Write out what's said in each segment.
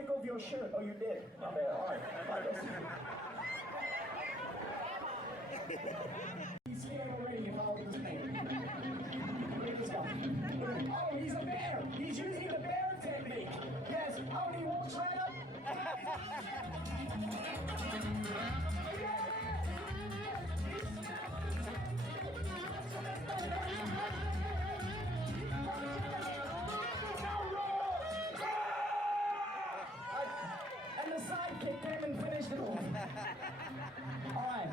take off your shirt. Oh, you did. Okay, all right. He's here already. If I was his name. Look at this guy. Oh, he's a bear. He's using the bear technique. Yes. Oh, he walks right up. And the sidekick came and finished it off. All right.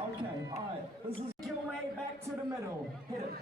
Okay, all right. This is your way back to the middle. Hit it.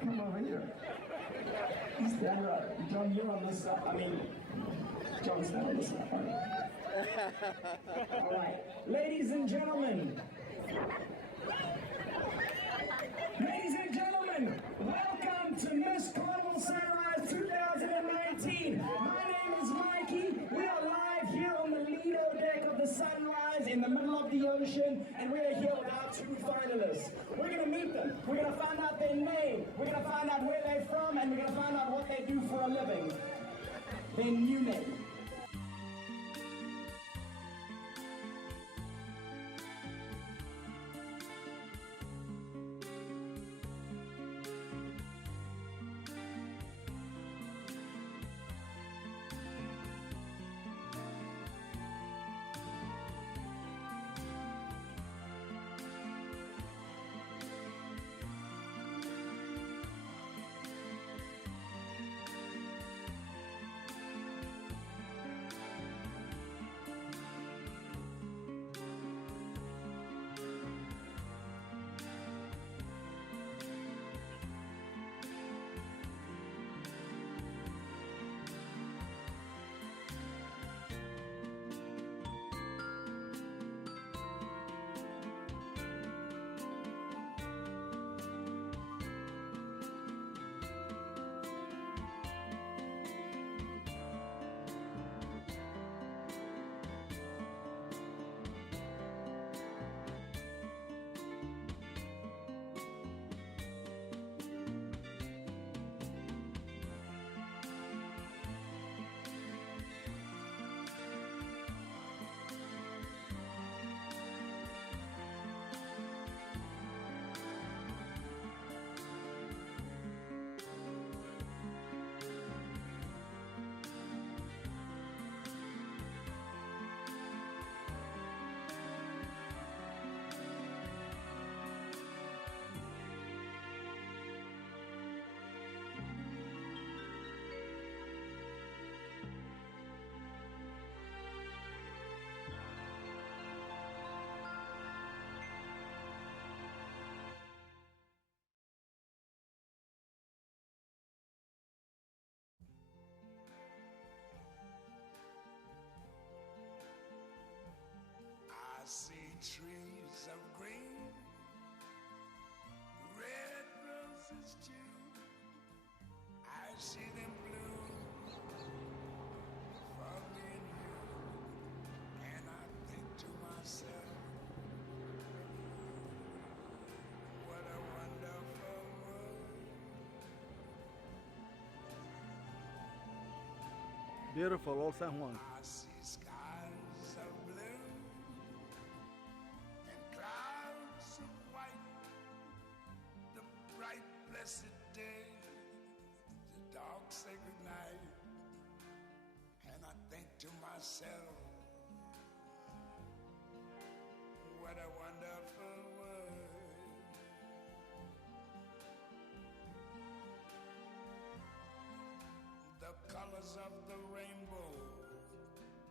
Come over here. Stand up. John, you're on this side. I mean, John, stand on this side. All right. Ladies and gentlemen. Ladies and gentlemen, welcome to Miss Carnival Sunrise 2019. My name is Mikey. We are live here on the Lido deck of the Sunrise in the middle of the ocean, and we are here with our two finalists. We're going to meet them. We're going to find out their name. We're going to find out where they're from, and we're going to find out what they do for a living. Their new name. I see trees of green, red roses too. I see them bloom for me and you, and I think to myself, what a wonderful world. Beautiful, Old San Juan. I see skies of blue and clouds of white, the bright blessed day, the dark sacred night, and I think to myself, what a wonderful world. The colors of the rainbow,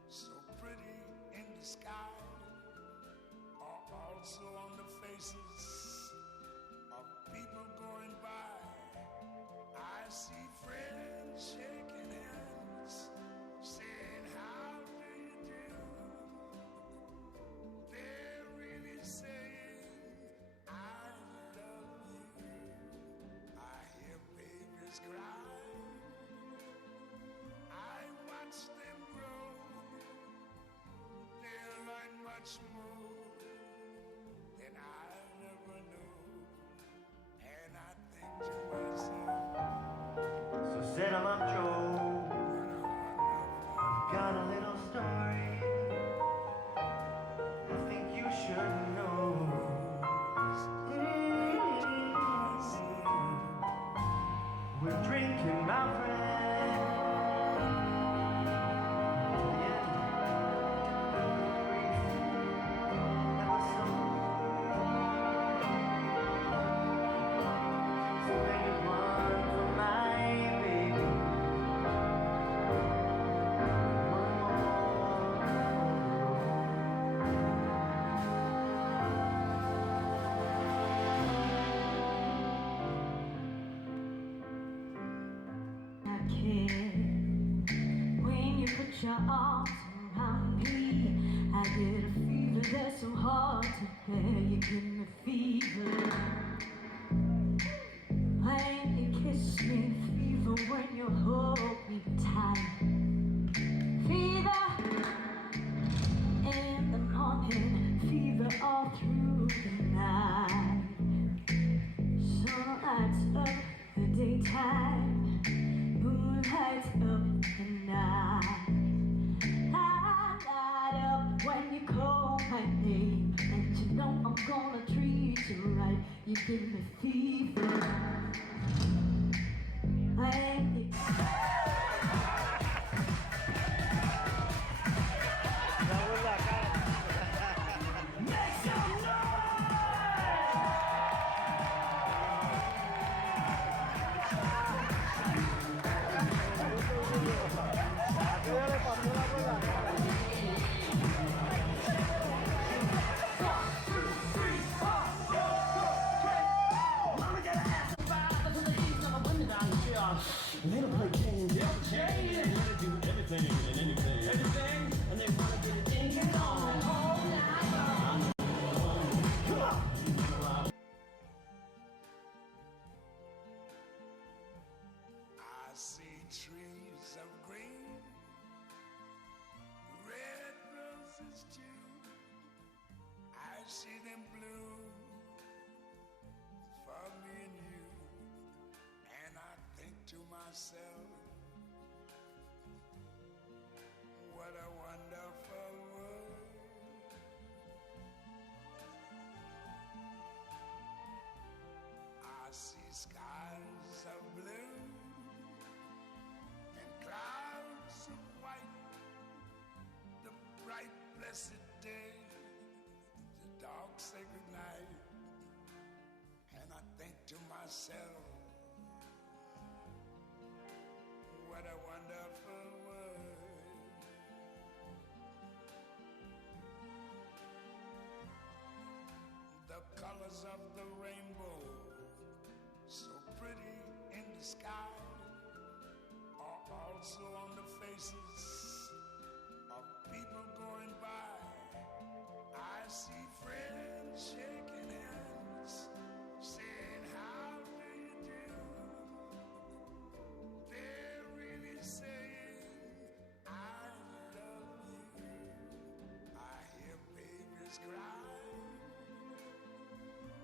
so pretty in the sky, Also on the faces of people going by, I see friends shaking hands, saying, how do you do? They're really saying, I love you. I hear babies cry. I watch them grow. They'll learn much more than I never knew. And I think to myself, So settle up, Joe. Got a little story I think you should know. We're drinking, my friend. Yeah. Brief episode. So make it one for my baby. One I care when you put your arms around me. I get a fever that's so hard to bear. You give me fever when you kiss me, fever when you hold me tight, fever in the morning, fever all through the night. Sun lights up the daytime, moon lights up the night. I light up when you call my name, and you know I'm gonna treat you right. You give me fever when you make some they don't play games. They'll change. They wanna do everything and anything. Everything, and they wanna get it in and on all night long. Come on. I see trees of green, red roses too. I see them bloom for me and you. And I think to myself, what a wonderful world. I see skies of blue and clouds of white, the bright blessed day, the dark sacred night. And I think to myself, what a wonderful world. The colors of the rainbow, so pretty in the sky, are also on the faces of people going by. I see friends shaking hands, saying, how do you do? They're really saying, I love you. I hear babies cry.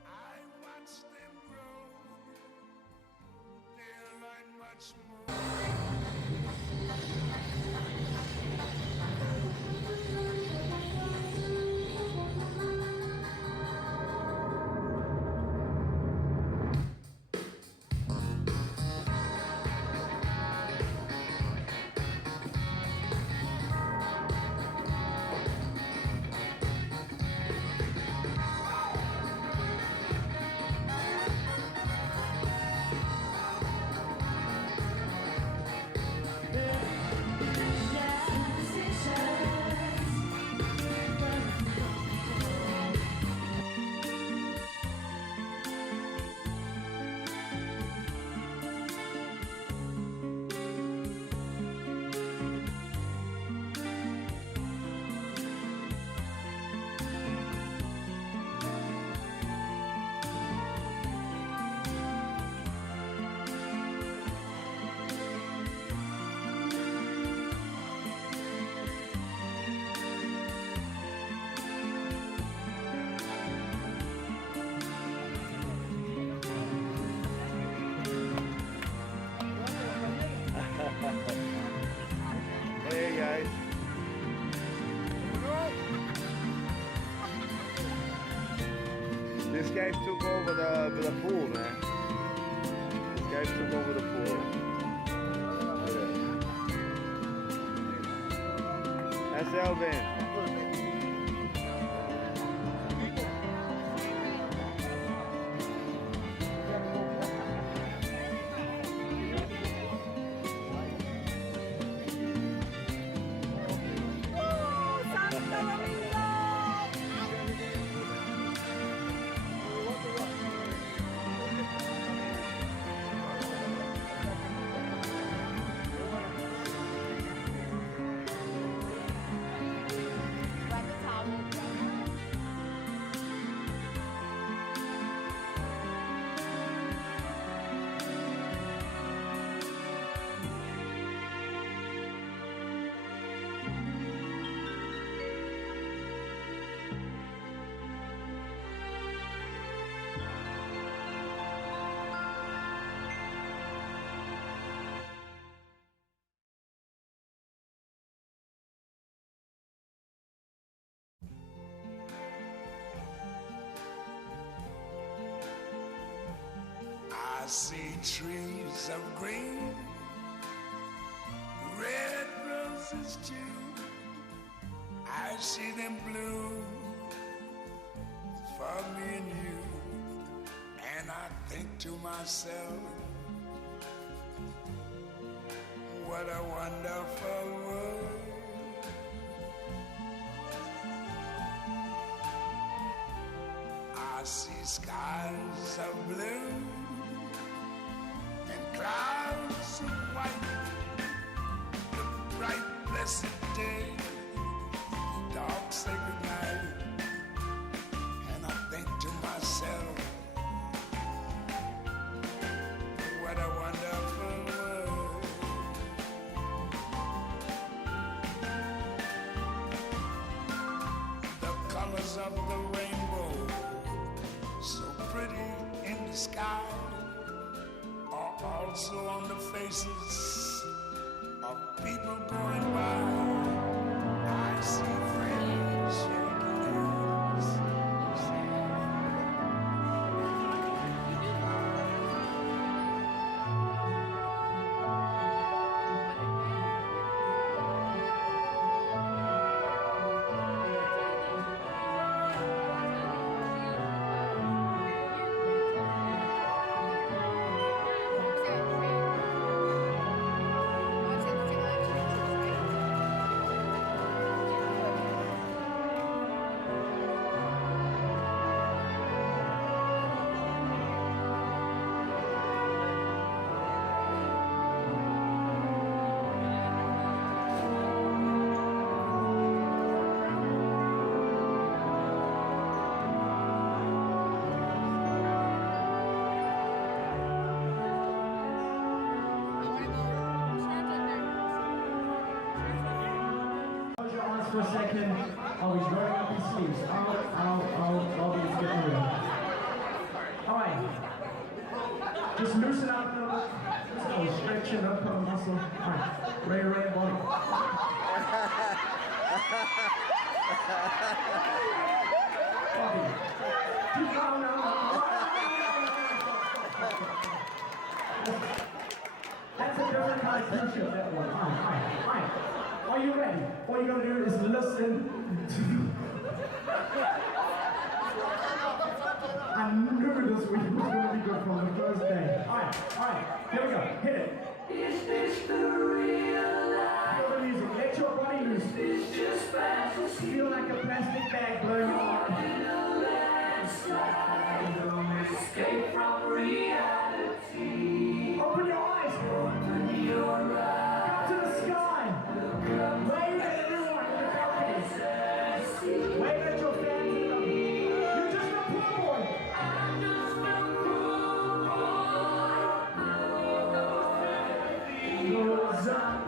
I watch them grow. They'll learn much more guys. This guy took over the pool, man. This guy took over the pool. That's Elvin. I see trees of green, red roses too. I see them bloom for me and you. And I think to myself, what a wonderful world. I see skies of blue and clouds of white, the bright blessed day, the dark sacred night. And I think to myself, what a wonderful world. The colors of the rainbow, so pretty in the sky, are also on the faces of people going by. I see friends shaking hands, Close your eyes for a second. Oh, he's rolling up his sleeves. I'll be getting rid of it. Alright. Just loosen up a little bit. Just stretch it up, put a muscle. Alright. Ready to rain body. Bobby. Keep going now. That's a different kind of t-shirt, that one. Alright. Are you ready? All you gotta do is listen to... I knew this week was gonna be good from the first day. Alright, here we go. Hit it. Is this the real life? Feel the music. Let your body loose. Is this just fantasy? Feel like a plastic bag blowing your arm. Don't escape from reality. Open your eyes. Open your eyes. Go to the sky. Wave at everyone in the balcony. Wave at your fans. You're just a poor boy. I'm just a poor boy. You're a zombie.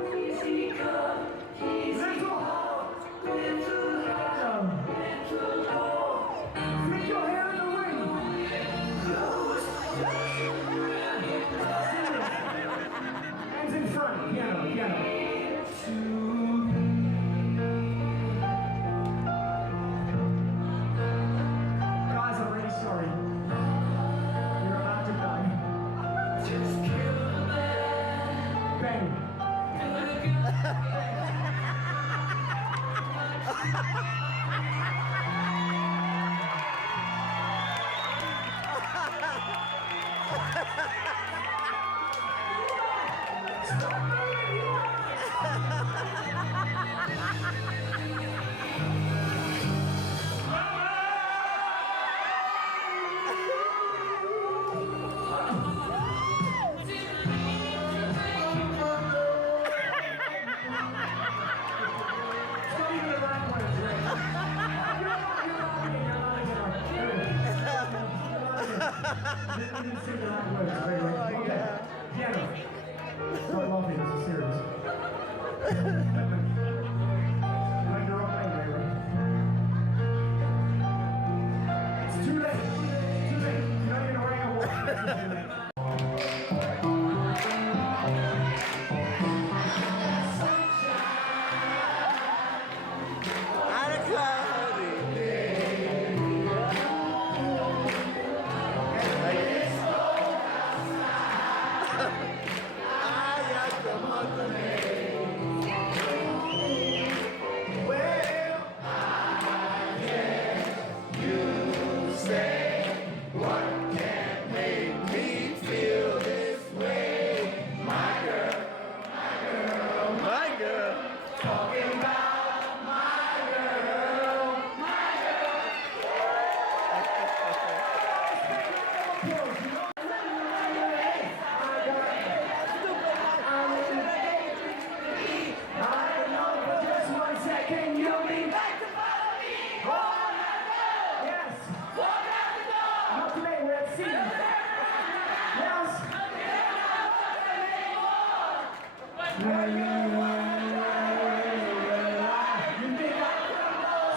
Talking about my girl, my girl. I know for just 1 second you'll be back to follow me. Yes. Walk out the door. Not today, let's see. Yes.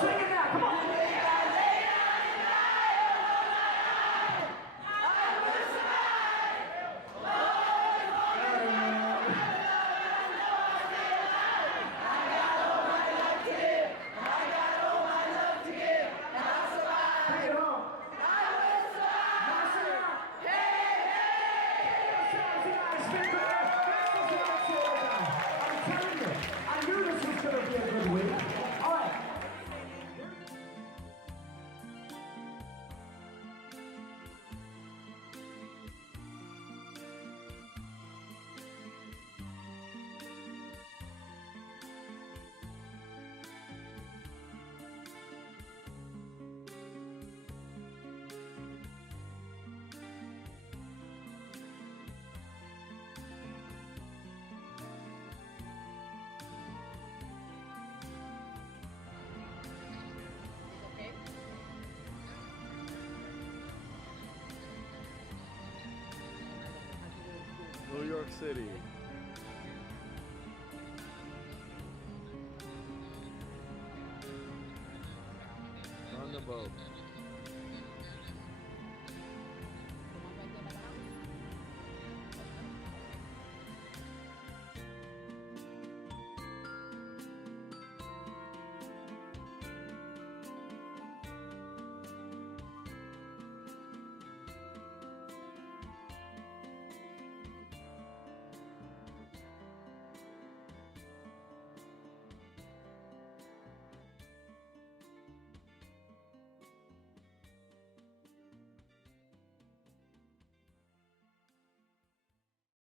Sing it now, come on. Take it home. I'm telling you, I knew this was going to be a good week. All right. New York City. On the boat.